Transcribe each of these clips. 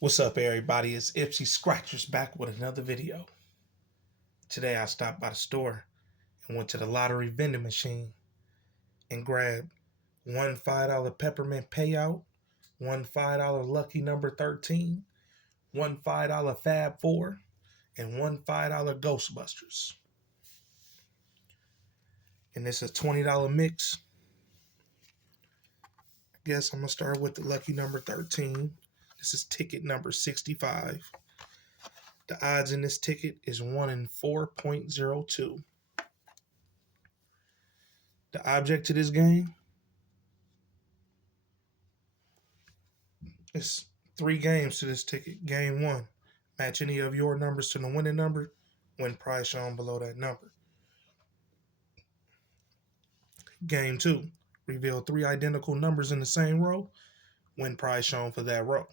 What's up, everybody? It's Ipsy Scratchers back with another video. Today I stopped by the store and went to the lottery vending machine and grabbed one $5 peppermint payout, one $5 lucky number 13, one $5 Fab 4, and one $5 Ghostbusters. And it's a $20 mix. I guess I'm going to start with the lucky number 13. This is ticket number 65. The odds in this ticket is 1 in 4.02. The object to this game is 3 games to this ticket. Game 1, match any of your numbers to the winning number, win prize shown below that number. Game 2, reveal 3 identical numbers in the same row, win prize shown for that row.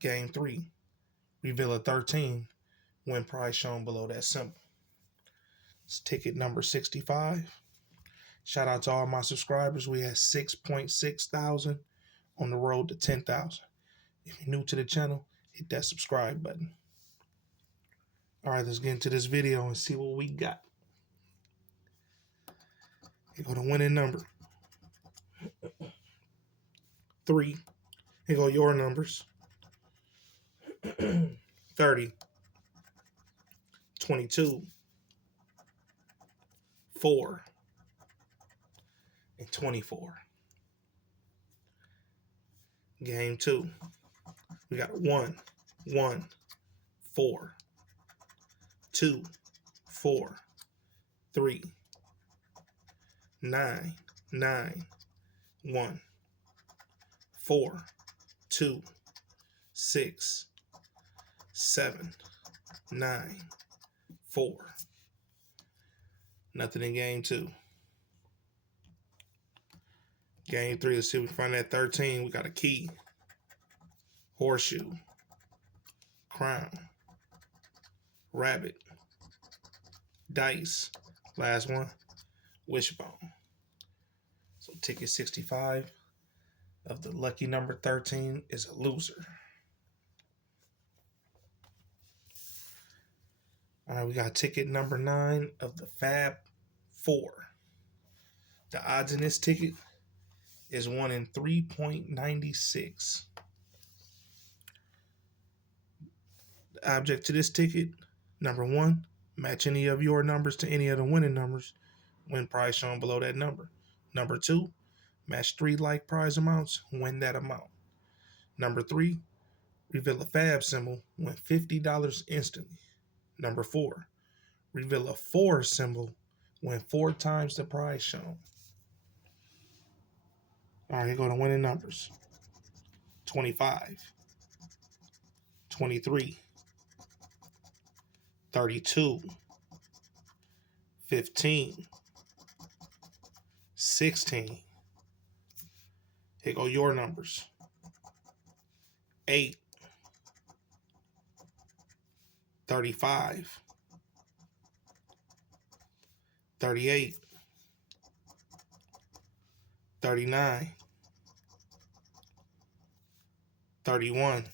Game 3, reveal a 13, win prize shown below that symbol. It's ticket number 65. Shout out to all my subscribers. We had 6.6 thousand on the road to 10,000. If you're new to the channel, hit that subscribe button. All right, let's get into this video and see what we got. Here go the winning number. 3. Here go your numbers. 30, 22, 4, and 24. Game 2. We got a 1, 1, 4, 2, 4, 3, 9, 9, 1, 4, 2, 6, 7, 9, 4. Nothing in game 2. Game 3, let's see if we can find that 13. We got a key, horseshoe, crown, rabbit, dice, last one, wishbone. So ticket 65 of the lucky number 13 is a loser. All right, we got ticket number 9 of the Fab 4. The odds in this ticket is 1 in 3.96. The object to this ticket, number 1, match any of your numbers to any of the winning numbers, win prize shown below that number. Number 2, match 3 like prize amounts, win that amount. Number 3, reveal a Fab symbol, win $50 instantly. Number 4, reveal a 4 symbol, win 4 times the prize shown. All right, here go the winning numbers. 25, 23, 32, 15, 16. Here go your numbers. 8, 35, 38, 39, 31,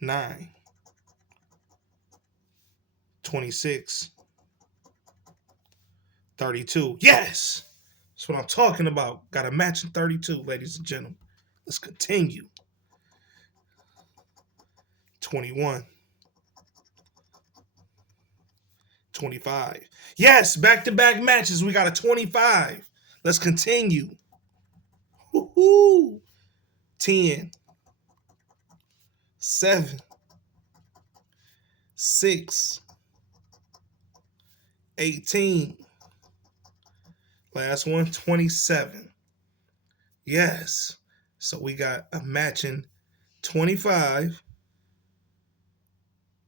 9, 26, 32. Yes! That's what I'm talking about. Got a matching 32, ladies and gentlemen. Let's continue. 21, 25. Yes, back-to-back matches. We got a 25. Let's continue. Woohoo! 10, 7, 6, 18. Last one, 27. Yes. So we got a matching 25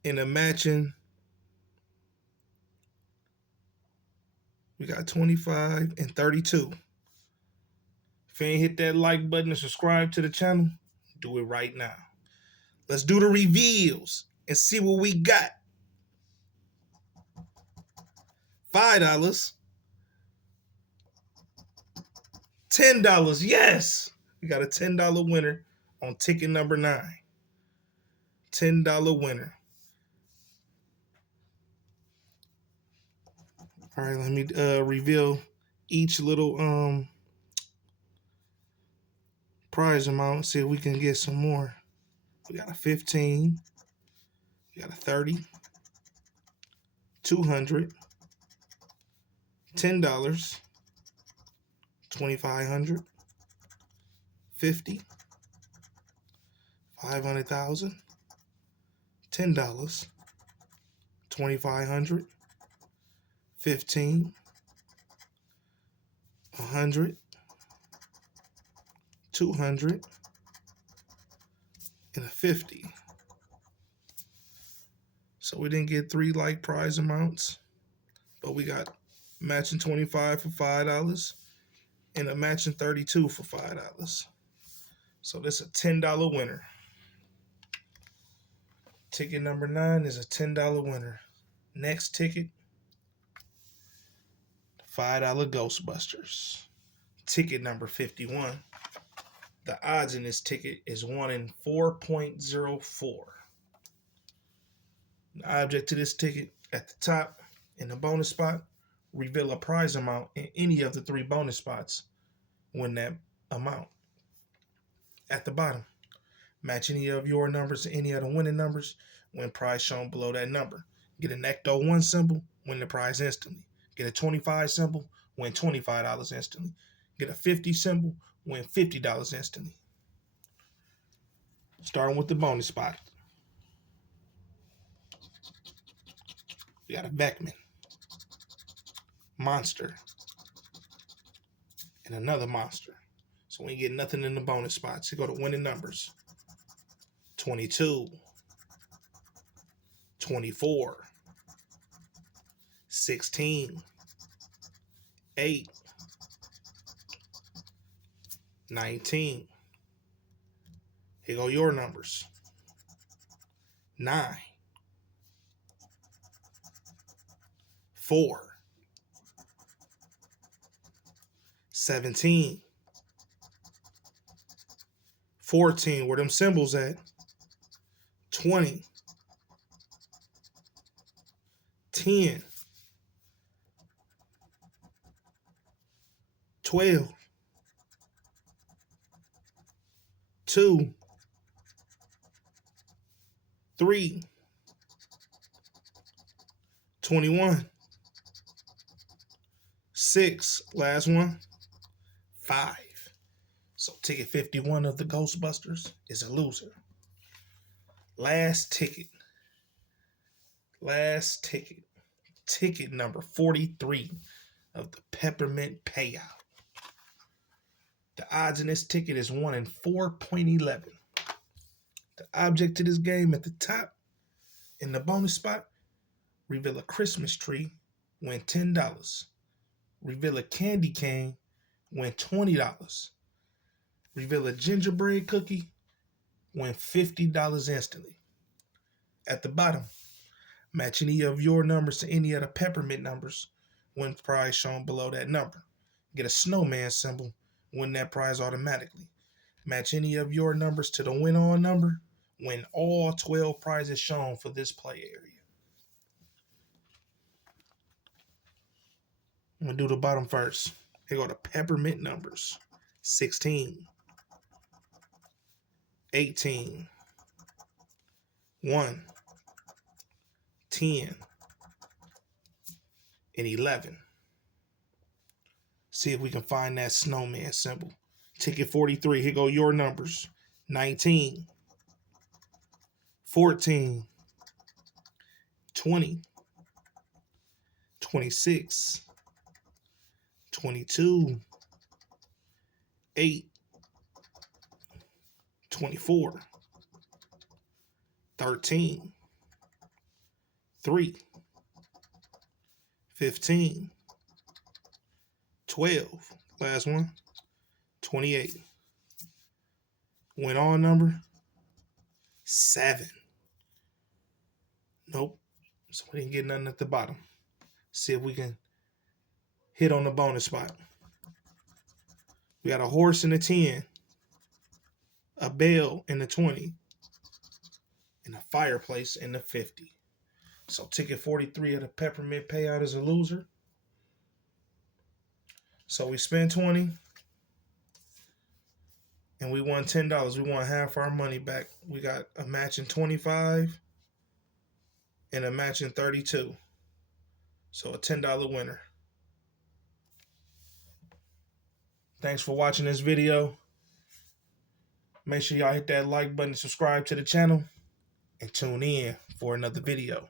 and a matching. We got 25 and 32. If you ain't hit that like button and subscribe to the channel, do it right now. Let's do the reveals and see what we got. $5, $10. Yes. We got a $10 winner on ticket number 9. $10 winner. All right, let me reveal each little prize amount. See if we can get some more. We got a 15. We got a 30. 200. $10. 2,500. 50. 500,000. $10. 2,500. 15. 100. 200. And a 50. So we didn't get 3 like prize amounts, but we got matching 25 for $5 and a matching 32 for $5. So this is a $10 winner. Ticket number 9 is a $10 winner. Next ticket, $5 Ghostbusters. Ticket number 51. The odds in this ticket is 1 in 4.04. The object to this ticket at the top in the bonus spot, reveal a prize amount in any of the 3 bonus spots. Win that amount. At the bottom, match any of your numbers to any of the winning numbers. Win prize shown below that number. Get an Ecto 1 symbol, win the prize instantly. Get a 25 symbol, win $25 instantly. Get a 50 symbol, win $50 instantly. Starting with the bonus spot. We got a Beckman, Monster, and another Monster. So we ain't getting nothing in the bonus spots. You go to winning numbers. 22, 24, 16, 8, 19. Here go your numbers. 9, 4, 17, 14, where them symbols at? 20, 10, 12, 2, 3, 21, 6, last one, 5. So ticket 51 of the Ghostbusters is a loser. Last ticket. Ticket number 43 of the Peppermint Payout. The odds in this ticket is 1 in 4.11. The object to this game at the top in the bonus spot, reveal a Christmas tree, win $10. Reveal a candy cane, win $20. Reveal a gingerbread cookie, win $50 instantly. At the bottom, match any of your numbers to any of the peppermint numbers, win prize shown below that number. Get a snowman symbol, win that prize automatically. Match any of your numbers to the win-on number, win all 12 prizes shown for this play area. I'm going to do the bottom first. Here go the peppermint numbers. 16, 18, 1, 10, and 11. See if we can find that snowman symbol. Ticket 43, here go your numbers. 19, 14, 20, 26, 22, 8, 24, 13, 3, 15, 12, last one, 28. Went on number 7. Nope. So we didn't get nothing at the bottom. See if we can hit on the bonus spot. We got a horse and a 10. a bell in the 20, and a fireplace in the 50. So ticket 43 of the peppermint payout is a loser. So we spent 20 and we won $10. We won half our money back. We got a matching 25 and a matching 32. So a $10 winner. Thanks for watching this video. Make sure y'all hit that like button, subscribe to the channel, and tune in for another video.